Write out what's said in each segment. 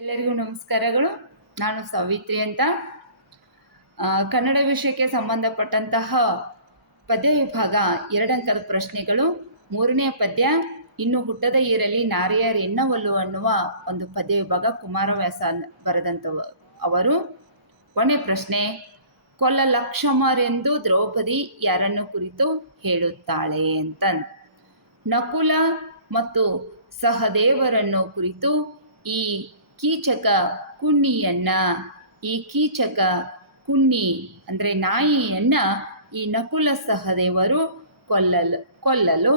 ಎಲ್ಲರಿಗೂ ನಮಸ್ಕಾರಗಳು. ನಾನು ಸಾವಿತ್ರಿ ಅಂತ. ಕನ್ನಡ ವಿಷಯಕ್ಕೆ ಸಂಬಂಧಪಟ್ಟಂತಹ ಪದ್ಯ ವಿಭಾಗ 2 ಅಂಕದ ಪ್ರಶ್ನೆಗಳು. 3ನೇ ಪದ್ಯ ಇನ್ನು ಹುಟ್ಟದ ಇರಲಿ ನಾರಿಯರ್ ಎನ್ನವಲು ಅನ್ನುವ ಒಂದು ಪದ್ಯ ವಿಭಾಗ ಕುಮಾರವ್ಯಾಸ ಬರೆದಂಥವು ಅವರು. 1ನೇ ಪ್ರಶ್ನೆ, ಕೊಲ್ಲಲಕ್ಷಮರೆಂದು ದ್ರೌಪದಿ ಯಾರನ್ನು ಕುರಿತು ಹೇಳುತ್ತಾಳೆ ಅಂತ. ನಕುಲ ಮತ್ತು ಸಹದೇವರನ್ನು ಕುರಿತು ಈ ಕೀಚಕ ಕುನ್ನಿಯನ್ನ, ಈ ಕೀಚಕ ಕುನ್ನಿ ಅಂದರೆ ನಾಯಿಯನ್ನ ಈ ನಕುಲ ಸಹದೇವರು ಕೊಲ್ಲಲು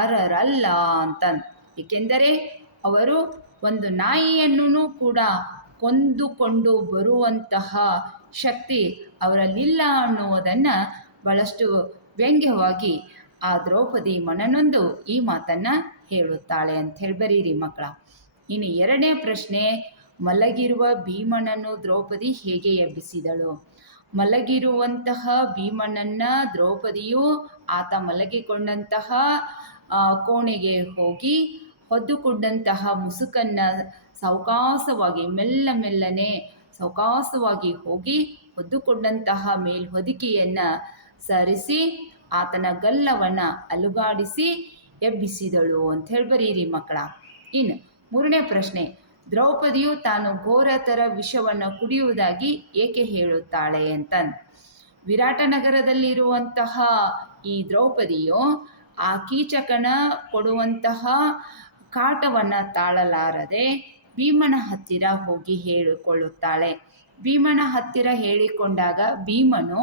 ಅರ್ಹರಲ್ಲ ಅಂತ. ಏಕೆಂದರೆ ಅವರು ಒಂದು ನಾಯಿಯನ್ನು ಕೂಡ ಕೊಂದುಕೊಂಡು ಬರುವಂತಹ ಶಕ್ತಿ ಅವರಲ್ಲಿಲ್ಲ ಅನ್ನುವುದನ್ನು ಬಹಳಷ್ಟು ವ್ಯಂಗ್ಯವಾಗಿ ಆ ದ್ರೌಪದಿ ಮನನೊಂದು ಈ ಮಾತನ್ನು ಹೇಳುತ್ತಾಳೆ ಅಂತ ಹೇಳಿ ಬರೀರಿ ಮಕ್ಕಳ. ಇನ್ನು 2ನೇ ಪ್ರಶ್ನೆ, ಮಲಗಿರುವ ಭೀಮನನ್ನು ದ್ರೌಪದಿ ಹೇಗೆ ಎಬ್ಬಿಸಿದಳು? ಮಲಗಿರುವಂತಹ ಭೀಮನನ್ನು ದ್ರೌಪದಿಯು ಆತ ಮಲಗಿಕೊಂಡಂತಹ ಕೋಣೆಗೆ ಹೋಗಿ ಹೊದ್ದುಕೊಂಡಂತಹ ಮುಸುಕನ್ನು ಸಾವಕಾಸವಾಗಿ ಮೆಲ್ಲನೆ ಸಾವಕಾಸವಾಗಿ ಹೋಗಿ ಹೊದ್ದುಕೊಂಡಂತಹ ಮೇಲ್ಹೊದಿಕೆಯನ್ನು ಸರಿಸಿ ಆತನ ಗಲ್ಲವನ್ನು ಅಲುಗಾಡಿಸಿ ಎಬ್ಬಿಸಿದಳು ಅಂತ ಹೇಳಿ ಬರೀರಿ ಮಕ್ಕಳ. ಇನ್ನು 3ನೇ ಪ್ರಶ್ನೆ, ದ್ರೌಪದಿಯು ತಾನು ಘೋರತರ ವಿಷವನ್ನು ಕುಡಿಯುವುದಾಗಿ ಏಕೆ ಹೇಳುತ್ತಾಳೆ ಅಂತ. ವಿರಾಟನಗರದಲ್ಲಿರುವಂತಹ ಈ ದ್ರೌಪದಿಯು ಆ ಕೀಚಕನ ಕೊಡುವಂತಹ ಕಾಟವನ್ನು ತಾಳಲಾರದೆ ಭೀಮನ ಹತ್ತಿರ ಹೋಗಿ ಹೇಳಿಕೊಳ್ಳುತ್ತಾಳೆ. ಭೀಮನ ಹತ್ತಿರ ಹೇಳಿಕೊಂಡಾಗ ಭೀಮನು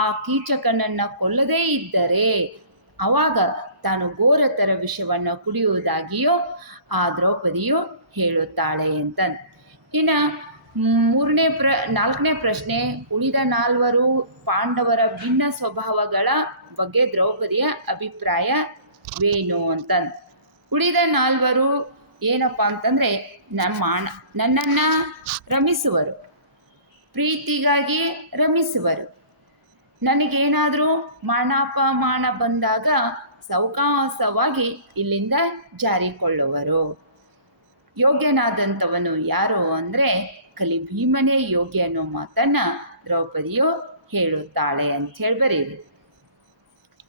ಆ ಕೀಚಕನನ್ನು ಕೊಲ್ಲದೇ ಇದ್ದರೆ ಆವಾಗ ತಾನು ಘೋರತರ ವಿಷವನ್ನು ಕುಡಿಯುವುದಾಗಿಯೂ ಆ ದ್ರೌಪದಿಯು ಹೇಳುತ್ತಾಳೆ ಅಂತ. ಇನ್ನು 4ನೇ ಪ್ರಶ್ನೆ, ಉಳಿದ 4 ಪಾಂಡವರ ಭಿನ್ನ ಸ್ವಭಾವಗಳ ಬಗ್ಗೆ ದ್ರೌಪದಿಯ ಅಭಿಪ್ರಾಯವೇನು ಅಂತ. ಉಳಿದ 4 ಏನಪ್ಪ ಅಂತಂದರೆ, ನನ್ನನ್ನು ರಮಿಸುವರು, ಪ್ರೀತಿಗಾಗಿ ರಮಿಸುವರು, ನನಗೇನಾದರೂ ಮಾನಾಪಮಾನ ಬಂದಾಗ ಸಾವಕಾಸವಾಗಿ ಇಲ್ಲಿಂದ ಜಾರಿಕೊಳ್ಳುವರು. ಯೋಗ್ಯನಾದಂಥವನು ಯಾರು ಅಂದರೆ ಕಲಿ ಭೀಮನೇ ಯೋಗ್ಯ ಅನ್ನೋ ಮಾತನ್ನು ದ್ರೌಪದಿಯು ಹೇಳುತ್ತಾಳೆ ಅಂಥೇಳಿ ಬರೀರಿ.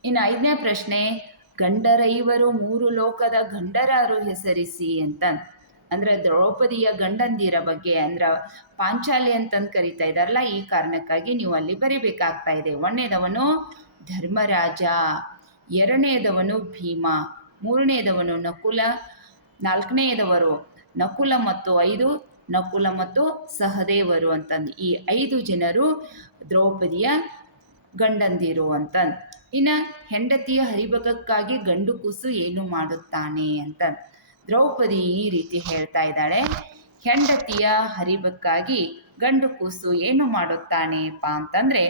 ಇನ್ನು 5ನೇ ಪ್ರಶ್ನೆ, ಗಂಡರೈವರು 3 ಲೋಕದ ಗಂಡರಾರು ಹೆಸರಿಸಿ ಅಂತ. ಅಂದರೆ ದ್ರೌಪದಿಯ ಗಂಡಂದಿರ ಬಗ್ಗೆ, ಅಂದ್ರೆ ಪಾಂಚಾಲಿ ಅಂತಂದು ಕರಿತಾ ಇದ್ದಾರಲ್ಲ, ಈ ಕಾರಣಕ್ಕಾಗಿ ನೀವು ಅಲ್ಲಿ ಬರಿಬೇಕಾಗ್ತಾ ಇದೆ. 1ನೇದವನು ಧರ್ಮರಾಜ, 2ನೇದವನು ಭೀಮ, 3ನೇದವನು ನಕುಲ, 4ನೇದವರು ನಕುಲ ಮತ್ತು 5 ನಕುಲ ಮತ್ತು ಸಹದೇವರು ಅಂತಂದು ಈ 5 ಜನರು ದ್ರೌಪದಿಯ ಗಂಡಂದಿರು ಅಂತ. ಇನ್ನು ಹೆಂಡತಿಯ ಹರಿಭಕ್ಕಾಗಿ ಗಂಡು ಕೂಸು ಏನು ಮಾಡುತ್ತಾನೆ ಅಂತ. ದ್ರೌಪದಿ ಈ ರೀತಿ ಹೇಳ್ತಾ ಇದ್ದಾಳೆ, ಹೆಂಡತಿಯ ಹರಿಭಕ್ಕಾಗಿ ಗಂಡು ಕೂಸು ಏನು ಮಾಡುತ್ತಾನೆಪ್ಪ ಅಂತಂದರೆ,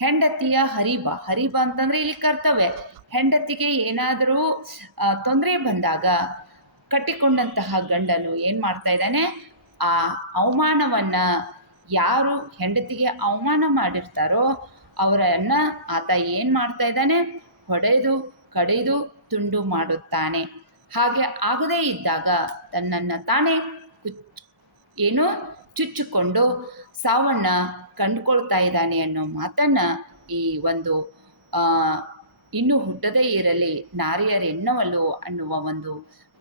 ಹೆಂಡತಿಯ ಹರಿಬ ಅಂತಂದರೆ ಇಲ್ಲಿ ಕರ್ತವ್ಯ. ಹೆಂಡತಿಗೆ ಏನಾದರೂ ತೊಂದರೆ ಬಂದಾಗ ಕಟ್ಟಿಕೊಂಡಂತಹ ಗಂಡನು ಏನು ಮಾಡ್ತಾ ಇದ್ದಾನೆ, ಆ ಅವಮಾನವನ್ನು ಯಾರು ಹೆಂಡತಿಗೆ ಅವಮಾನ ಮಾಡಿರ್ತಾರೋ ಅವರನ್ನು ಆತ ಏನು ಮಾಡ್ತಾ ಇದ್ದಾನೆ, ಹೊಡೆದು ಕಡಿದು ತುಂಡು ಮಾಡುತ್ತಾನೆ. ಹಾಗೆ ಆಗದೇ ಇದ್ದಾಗ ತನ್ನನ್ನು ತಾನೇ ಚುಚ್ಚಿಕೊಂಡು ಸಾವನ್ನು ಕಂಡುಕೊಳ್ತಾ ಇದ್ದಾನೆ ಅನ್ನೋ ಮಾತನ್ನು ಈ ಒಂದು ಇನ್ನೂ ಹುಟ್ಟದೇ ಇರಲಿ ನಾರಿಯರೆನ್ನವಲು ಅನ್ನುವ ಒಂದು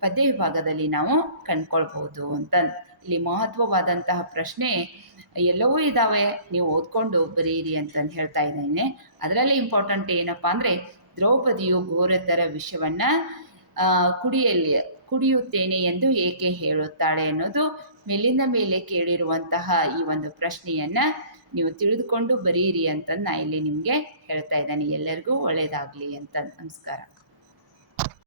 ಪದ್ಯ ವಿಭಾಗದಲ್ಲಿ ನಾವು ಕಂಡುಕೊಳ್ಬೋದು ಅಂತ. ಇಲ್ಲಿ ಮಹತ್ವವಾದಂತಹ ಪ್ರಶ್ನೆ ಎಲ್ಲವೂ ಇದ್ದಾವೆ, ನೀವು ಓದ್ಕೊಂಡು ಬರೀರಿ ಅಂತಂದು ಹೇಳ್ತಾ ಇದ್ದೇನೆ. ಅದರಲ್ಲಿ ಇಂಪಾರ್ಟೆಂಟ್ ಏನಪ್ಪ ಅಂದರೆ, ದ್ರೌಪದಿಯು ಘೋರತರ ವಿಷವನ್ನು ಕುಡಿಯುತ್ತೇನೆ ಎಂದು ಏಕೆ ಹೇಳುತ್ತಾಳೆ ಅನ್ನೋದು ಮೇಲಿಂದ ಮೇಲೆ ಕೇಳಿರುವಂತಹ ಈ ಒಂದು ಪ್ರಶ್ನೆಯನ್ನು ನೀವು ತಿಳಿದುಕೊಂಡು ಬರೀರಿ ಅಂತಂದು ನಾ ಇಲ್ಲಿ ನಿಮಗೆ ಹೇಳ್ತಾ ಇದ್ದೇನೆ. ಎಲ್ಲರಿಗೂ ಒಳ್ಳೆಯದಾಗಲಿ ಅಂತ. ನಮಸ್ಕಾರ.